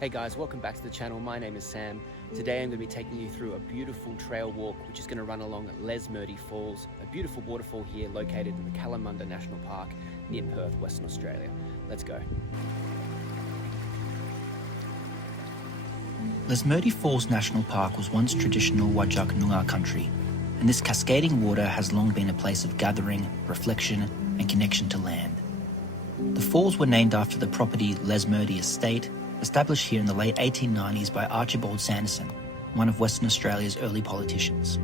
Hey guys, welcome back to the channel. My name is Sam. Today I'm going to be taking you through a beautiful trail walk which is going to run along Lesmurdie Falls, a beautiful waterfall here located in the Kalamunda National Park near Perth, Western Australia. Let's go. Lesmurdie Falls National Park was once traditional Whadjuk Noongar country, and this cascading water has long been a place of gathering, reflection and connection to land. The falls were named after the property Lesmurdie Estate, established here in the late 1890s by Archibald Sanderson, one of Western Australia's early politicians.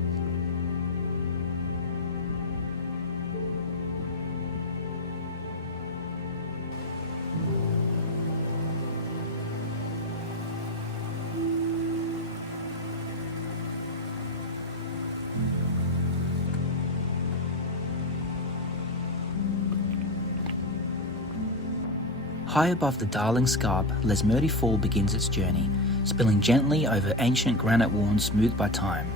High above the Darling Scarp, Lesmurdie Fall begins its journey, spilling gently over ancient granite walls smoothed by time.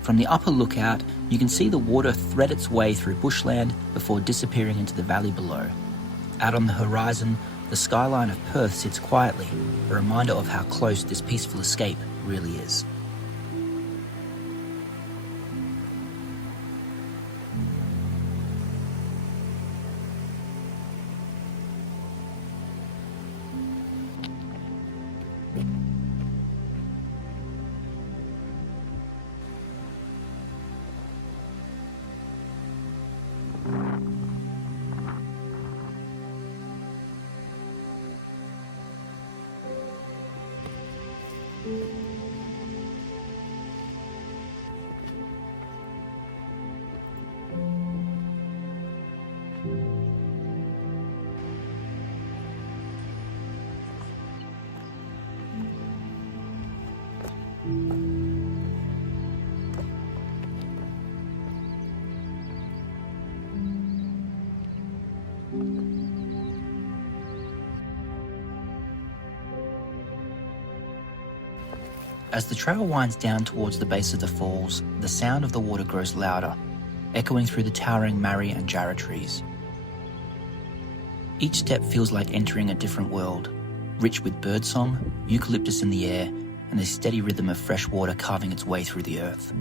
From the upper lookout, you can see the water thread its way through bushland before disappearing into the valley below. Out on the horizon, the skyline of Perth sits quietly, a reminder of how close this peaceful escape really is. As the trail winds down towards the base of the falls, the sound of the water grows louder, echoing through the towering marri and jarrah trees. Each step feels like entering a different world, rich with birdsong, eucalyptus in the air, and the steady rhythm of fresh water carving its way through the earth.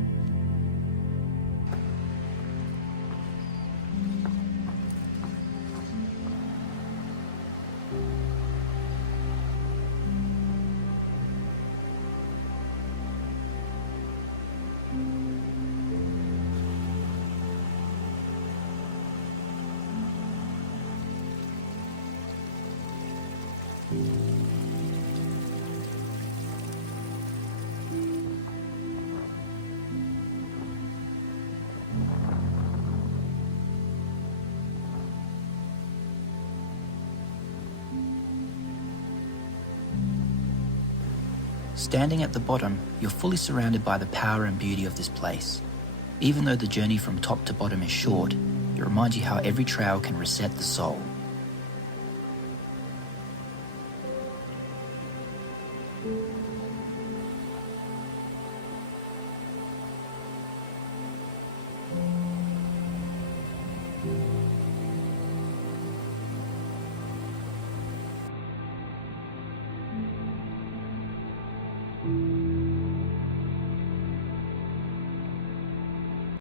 Standing at the bottom, you're fully surrounded by the power and beauty of this place. Even though the journey from top to bottom is short, it reminds you how every trail can reset the soul.